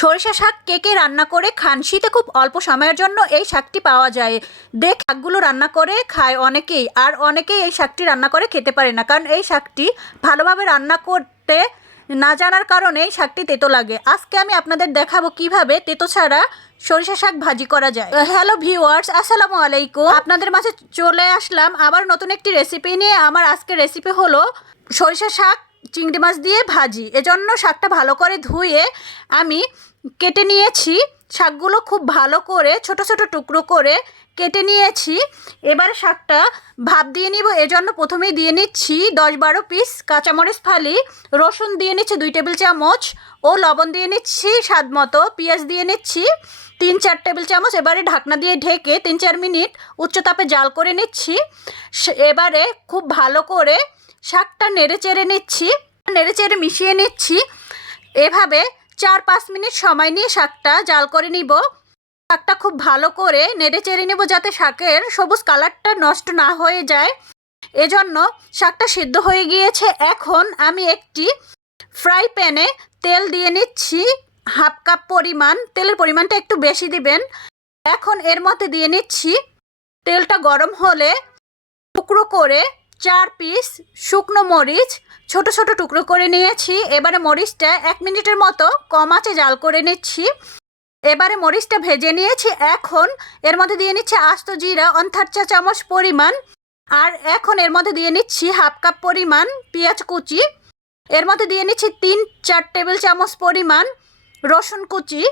সরিষা শাক কে কে রান্না করে খান? শীতে খুব অল্প সময়ের জন্য এই শাকটি পাওয়া যায়। শাকগুলো রান্না করে খায় অনেকেই, আর অনেকেই এই শাকটি রান্না করে খেতে পারে না, কারণ এই শাকটি ভালোভাবে রান্না করতে না জানার কারণে এই শাকটি তেতো লাগে। আজকে আমি আপনাদের দেখাবো কিভাবে তেতো ছাড়া সরিষা শাক ভাজি করা যায়। হ্যালো ভিউয়ার্স, আসসালামু আলাইকুম। আপনাদের মাঝে চলে আসলাম আবার নতুন একটি রেসিপি নিয়ে। আমার আজকের রেসিপি হলো সরিষা শাক চিংড়ি মাছ দিয়ে ভাজি। এজন্য শাকটা ভালো করে ধুয়ে আমি কেটে নিয়েছি। শাকগুলো খুব ভালো করে ছোট ছোট টুকরো করে কেটে নিয়েছি। এবার শাকটা ভাপ দিয়ে নিব। এজন্য প্রথমেই দিয়ে নিচ্ছি 10-12 পিস কাঁচামরিচ ফালি, রসুন দিয়ে নিচ্ছি 2 টেবিল চামচ ও লবণ দিয়ে নিচ্ছি স্বাদ মতো, পেঁয়াজ দিয়ে নিচ্ছি 3-4 টেবিল চামচ। এবারে ঢাকনা দিয়ে ঢেকে 3-4 মিনিট উচ্চ তাপে জাল করে নিচ্ছি। এবারে খুব ভালো করে শাকটা নেড়ে চেড়ে নিচ্ছি, নেড়ে চেড়ে মিশিয়ে নিচ্ছি। এভাবে 4-5 মিনিট সময় নিয়ে শাকটা জাল করে নিব। শাকটা খুব ভালো করে নেড়ে চেড়ে নেব যাতে শাকের সবুজ কালারটা নষ্ট না হয়ে যায়। এজন্য শাকটা সিদ্ধ হয়ে গিয়েছে। এখন আমি একটি ফ্রাই প্যানে তেল দিয়ে নিচ্ছি 1/2 কাপ পরিমাণ। তেলের পরিমাণটা একটু বেশি দিবেন। এখন এর মধ্যে দিয়ে নিচ্ছি, তেলটা গরম হলে টুকরো করে 4 পিস শুকনো মরিচ ছোট ছোট টুকরো করে নিয়েছি। এবারে মরিচটা 1 মিনিটের মতো কম আঁচে জাল করে নিচ্ছি। এবারে মরিচটা ভেজে নিয়েছি। এখন এর মধ্যে দিয়ে নিচ্ছি আস্ত জিরা 1/4 চা চামচ পরিমাণ। আর এখন এর মধ্যে দিয়ে নিচ্ছি 1/2 কাপ পরিমাণ পেঁয়াজ কুচি। এর মধ্যে দিয়ে নিচ্ছি 3-4 টেবিল চামচ পরিমাণ রসুন কুচি।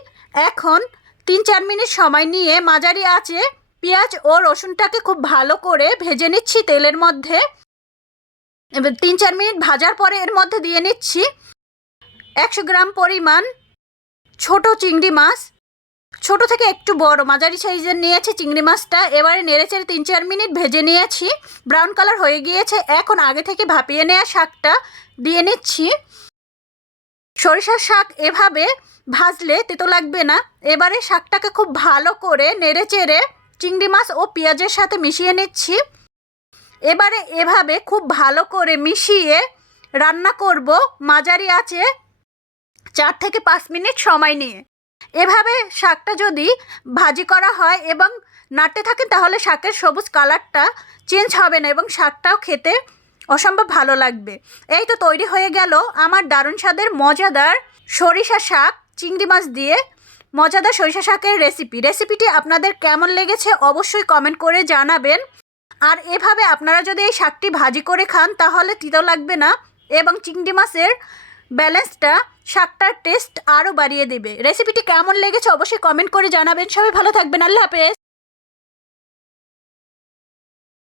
এখন 3-4 মিনিট সময় নিয়ে মাঝারি আঁচে পেঁয়াজ ও রসুনটাকে খুব ভালো করে ভেজে নিচ্ছি তেলের মধ্যে। 3-4 মিনিট ভাজার পরে এর মধ্যে দিয়ে নিচ্ছি 100 গ্রাম পরিমাণ ছোট চিংড়ি মাছ। ছোট থেকে একটু বড় মাঝারি সাইজের নিয়েছি চিংড়ি মাছটা। এবারে নেড়েচেড়ে 3-4 মিনিট ভেজে নিয়েছি, ব্রাউন কালার হয়ে গিয়েছে। এখন আগে থেকে ভাপিয়ে নেওয়া শাকটা দিয়ে নিচ্ছি। সরিষার শাক এভাবে ভাজলে তেতো লাগবে না। এবারে শাকটাকে খুব ভালো করে নেড়েচেড়ে চিংড়ি মাছ ও পেঁয়াজের সাথে মিশিয়ে নিচ্ছি। এবারে এভাবে খুব ভালো করে মিশিয়ে রান্না করব মাঝারি আঁচে 4 থেকে 5 মিনিট সময় নিয়ে। এভাবে শাকটা যদি ভাজি করা হয় এবং নাড়তে থাকে তাহলে শাকের সবুজ কালারটা চেঞ্জ হবে না এবং শাকটাও খেতে অসম্ভব ভালো লাগবে। এই তো তৈরি হয়ে গেল আমার দারুণ স্বাদের মজাদার সরিষা শাক চিংড়ি মাছ দিয়ে মজাদার সরিষা শাকের রেসিপিটি আপনাদের কেমন লেগেছে অবশ্যই কমেন্ট করে জানাবেন। আর এভাবে আপনারা যদি এই শাকটি ভাজি করে খান তাহলে তিতো লাগবে না এবং চিংড়ি মাছের ব্যালেন্সটা শাকটার টেস্ট আরও বাড়িয়ে দেবে। রেসিপিটি কেমন লেগেছে অবশ্যই কমেন্ট করে জানাবেন। সবাই ভালো থাকবেন। আল্লাহ হাফেজ।